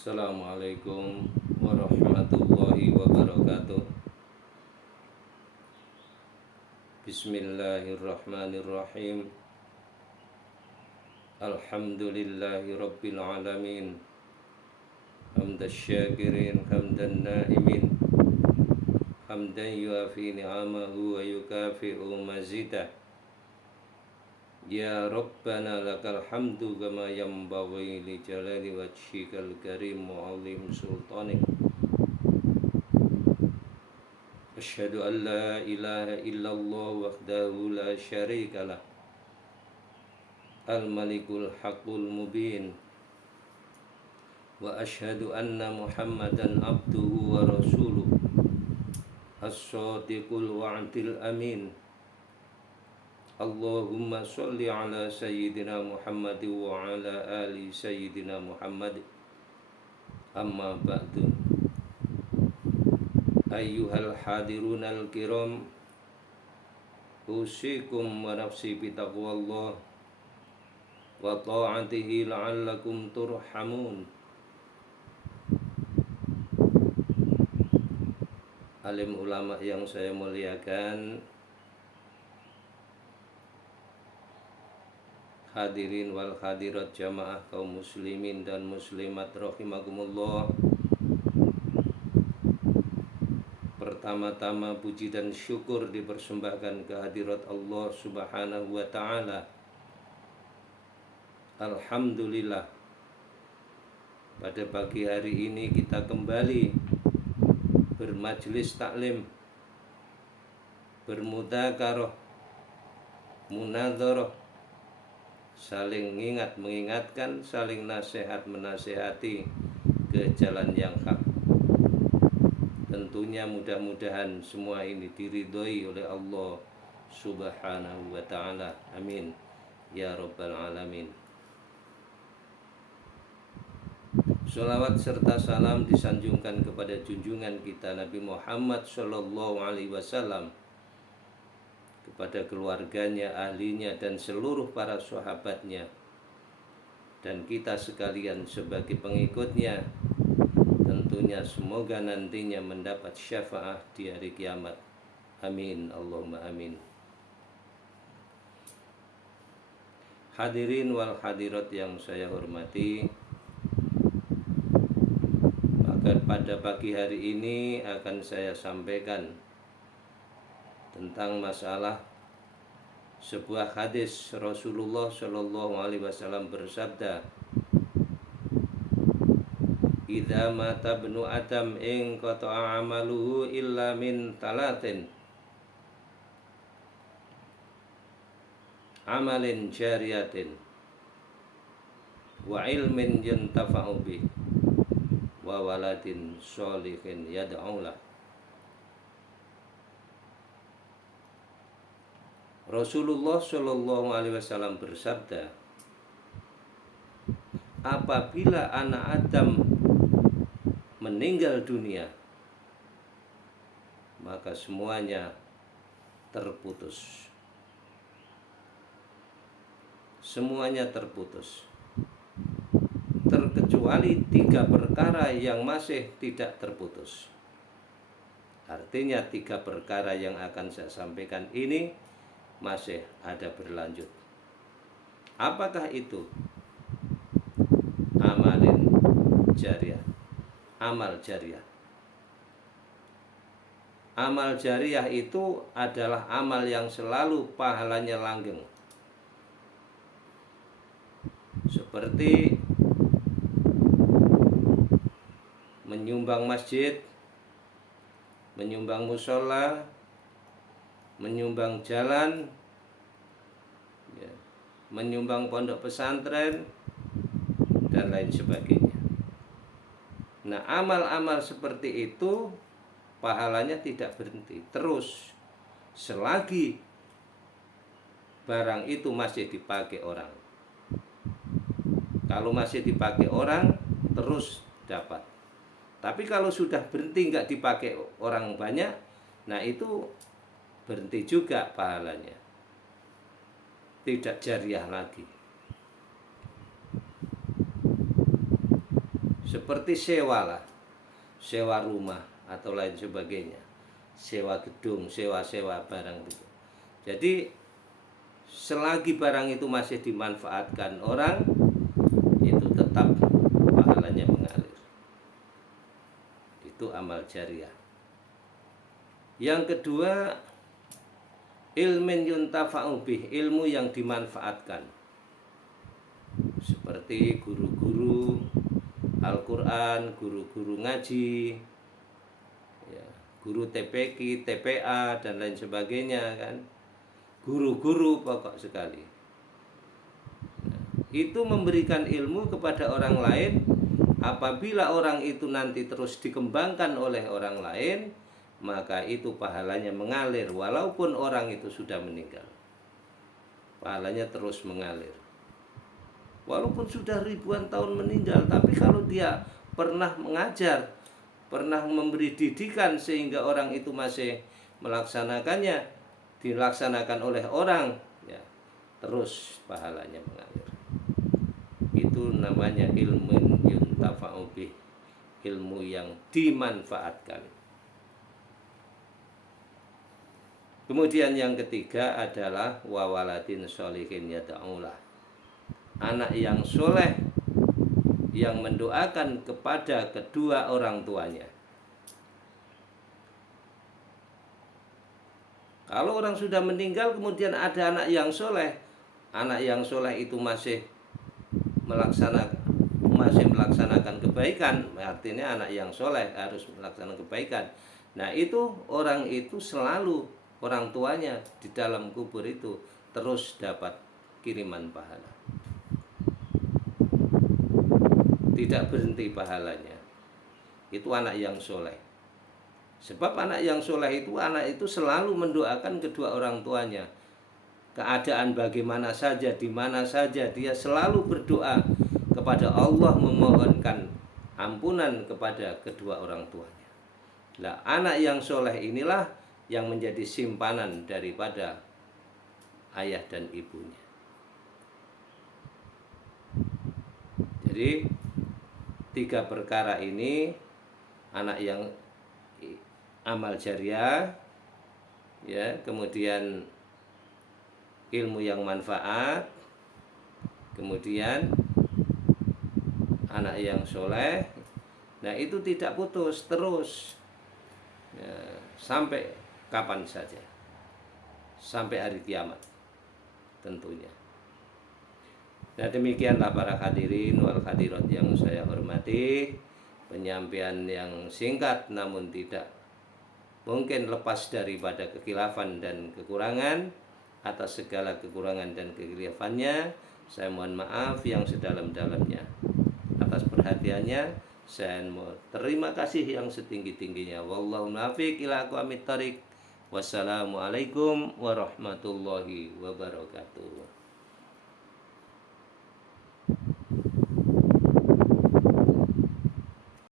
Assalamualaikum warahmatullahi wabarakatuh. Bismillahirrahmanirrahim. Alhamdulillahi rabbil alamin. Hamdan syakirin, hamdan na'imin, hamdan yuafi ni'amahu wa yukafi'u mazidah. Ya Rabbana lakal hamdu kama yanbaghi li jalali wajhikal karim wa 'azim sultanik. Asyhadu an la ilaha illallah wahdahu la syarika lah. Al-Malikul Haqqul Mubin. Wa asyhadu anna Muhammadan abduhu wa rasuluh. As-Shadiqul wa'dil amin. Allahumma sholli ala sayyidina Muhammad wa ala ali sayyidina Muhammad. Amma ba'du. Ayyuhal hadirun al-kiram, usikum wa nafsi bitaqwallah wa ta'atihi la'allakum turhamun. Alim ulama yang saya muliakan, hadirin wal hadirat jamaah kaum muslimin dan muslimat rahimakumullah. Pertama-tama puji dan syukur dipersembahkan kehadirat Allah Subhanahu wa taala. Alhamdulillah, pada pagi hari ini kita kembali bermajlis taklim, bermudzakarah, munadzarah, saling mengingatkan, saling nasihat menasihati ke jalan yang hak. Tentunya mudah-mudahan semua ini diridhoi oleh Allah Subhanahu wa taala. Amin ya rabbal alamin. Sholawat serta salam disanjungkan kepada junjungan kita Nabi Muhammad sallallahu alaihi wasallam, kepada keluarganya, ahlinya, dan seluruh para sahabatnya, dan kita sekalian sebagai pengikutnya. Tentunya semoga nantinya mendapat syafaat di hari kiamat. Amin, Allahumma amin. Hadirin wal hadirat yang saya hormati, maka pada pagi hari ini akan saya sampaikan tentang masalah sebuah hadis Rasulullah Shallallahu Alaihi Wasallam bersabda, idza mata ibnu adam in qata'a amaluhu illa min talatin, amalin jariyatin wa ilmin yuntafa'u bih wa waladin sholihin yad'ulah. Rasulullah Shallallahu Alaihi Wasallam bersabda, apabila anak Adam meninggal dunia, maka semuanya terputus. Semuanya terputus, terkecuali 3 perkara yang masih tidak terputus. Artinya 3 perkara yang akan saya sampaikan ini masih ada berlanjut. Apakah itu? Amalin jariyah. Amal jariyah. Amal jariyah itu adalah amal yang selalu pahalanya langgeng. Seperti menyumbang masjid, menyumbang musola, menyumbang jalan, menyumbang pondok pesantren, dan lain sebagainya. Nah, amal-amal seperti itu pahalanya tidak berhenti, terus selagi barang itu masih dipakai orang. Kalau masih dipakai orang, terus dapat. Tapi kalau sudah berhenti nggak dipakai orang banyak, nah itu berhenti juga pahalanya, tidak jariyah lagi. seperti sewa lah, sewa rumah atau lain sebagainya, sewa gedung, sewa-sewa barang itu. Jadi selagi barang itu masih dimanfaatkan orang, itu tetap pahalanya mengalir. Itu amal jariah. Yang kedua, ilmin yuntafa'u bih, ilmu yang dimanfaatkan, seperti guru-guru Al-Quran, guru-guru ngaji, ya, guru TPQ, TPA dan lain sebagainya kan, guru-guru pokok sekali. Nah, itu memberikan ilmu kepada orang lain. Apabila orang itu nanti terus dikembangkan oleh orang lain, maka itu pahalanya mengalir walaupun orang itu sudah meninggal. Pahalanya terus mengalir walaupun sudah ribuan tahun meninggal. Tapi kalau dia pernah mengajar, pernah memberi didikan sehingga orang itu masih melaksanakannya, dilaksanakan oleh orang, ya, terus pahalanya mengalir. Itu namanya ilmu yuntafa'u bih, ilmu yang dimanfaatkan. Kemudian yang ketiga adalah wawaladin sholihin yada'ulah, anak yang soleh yang mendoakan kepada kedua orang tuanya. Kalau orang sudah meninggal kemudian ada anak yang soleh itu masih melaksanakan kebaikan, artinya anak yang soleh harus melaksanakan kebaikan. Nah, itu orang itu selalu, orang tuanya di dalam kubur itu terus dapat kiriman pahala, tidak berhenti pahalanya. Itu anak yang soleh. Sebab anak yang soleh itu, anak itu selalu mendoakan kedua orang tuanya. Keadaan bagaimana saja, di mana saja, dia selalu berdoa kepada Allah, memohonkan ampunan kepada kedua orang tuanya. Nah, anak yang soleh inilah yang menjadi simpanan daripada ayah dan ibunya. Jadi 3 perkara ini, anak yang amal jariah, ya, kemudian ilmu yang manfaat, kemudian anak yang soleh. Nah, itu tidak putus, terus, ya, sampai kapan saja, sampai hari kiamat tentunya. Nah, demikianlah para hadirin wal hadirat yang saya hormati, penyampaian yang singkat namun tidak mungkin lepas daripada kekhilafan dan kekurangan. Atas segala kekurangan dan kekhilifannya, saya mohon maaf yang sedalam-dalamnya. Atas perhatiannya, saya mau terima kasih yang setinggi-tingginya. Wallahu muwaffiq ila aqwamit thoriq. Wassalamualaikum warahmatullahi wabarakatuh.